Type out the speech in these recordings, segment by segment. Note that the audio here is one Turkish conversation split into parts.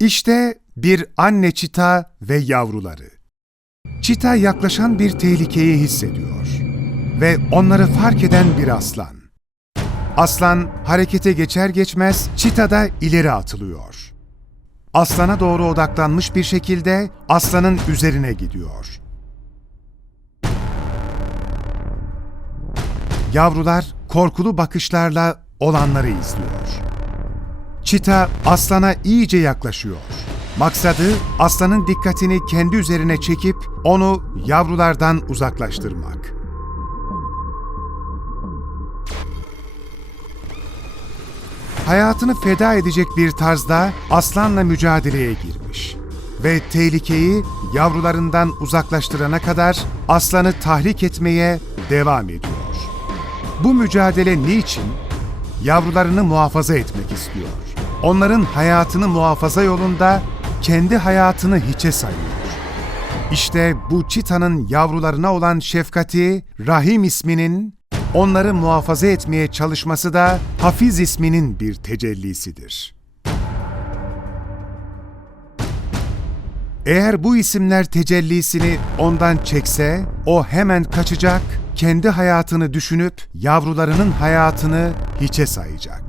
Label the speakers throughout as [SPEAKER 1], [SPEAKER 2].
[SPEAKER 1] İşte bir anne çita ve yavruları. Çita yaklaşan bir tehlikeyi hissediyor ve onları fark eden bir aslan. Aslan harekete geçer geçmez çita da ileri atılıyor. Aslana doğru odaklanmış bir şekilde aslanın üzerine gidiyor. Yavrular korkulu bakışlarla olanları izliyor. Çita aslana iyice yaklaşıyor. Maksadı aslanın dikkatini kendi üzerine çekip onu yavrulardan uzaklaştırmak. Hayatını feda edecek bir tarzda aslanla mücadeleye girmiş ve tehlikeyi yavrularından uzaklaştırana kadar aslanı tahrik etmeye devam ediyor. Bu mücadele niçin? Yavrularını muhafaza etmek istiyor. Onların hayatını muhafaza yolunda kendi hayatını hiçe sayıyor. İşte bu çitanın yavrularına olan şefkati, Rahim isminin, onları muhafaza etmeye çalışması da Hafiz isminin bir tecellisidir. Eğer bu isimler tecellisini ondan çekse, o hemen kaçacak, kendi hayatını düşünüp yavrularının hayatını hiçe sayacak.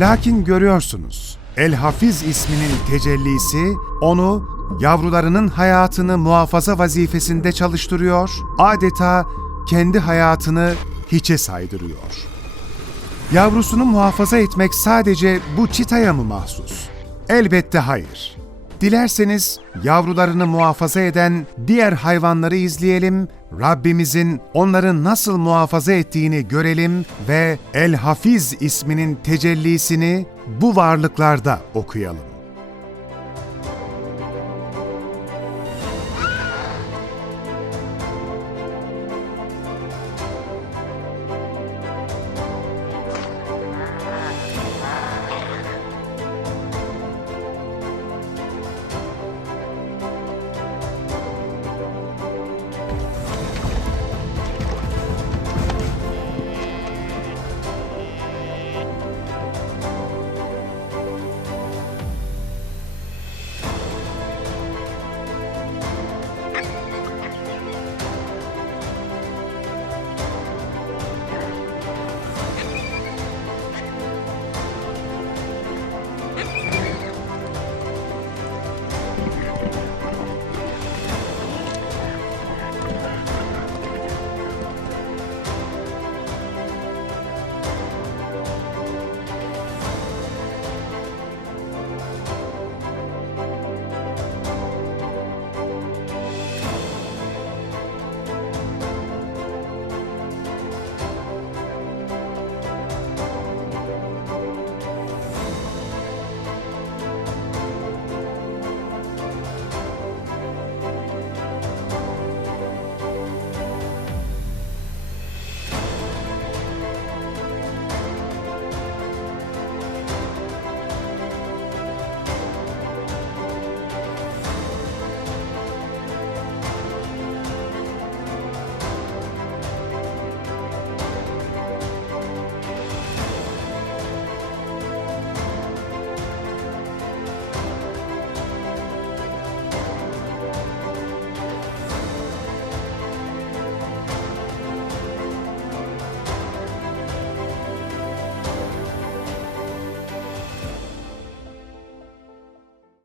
[SPEAKER 1] Lakin görüyorsunuz, El Hafiz isminin tecellisi onu yavrularının hayatını muhafaza vazifesinde çalıştırıyor, adeta kendi hayatını hiçe saydırıyor. Yavrusunu muhafaza etmek sadece bu çitaya mı mahsus? Elbette hayır. Dilerseniz yavrularını muhafaza eden diğer hayvanları izleyelim, Rabbimizin onları nasıl muhafaza ettiğini görelim ve El Hafiz isminin tecellisini bu varlıklarda okuyalım.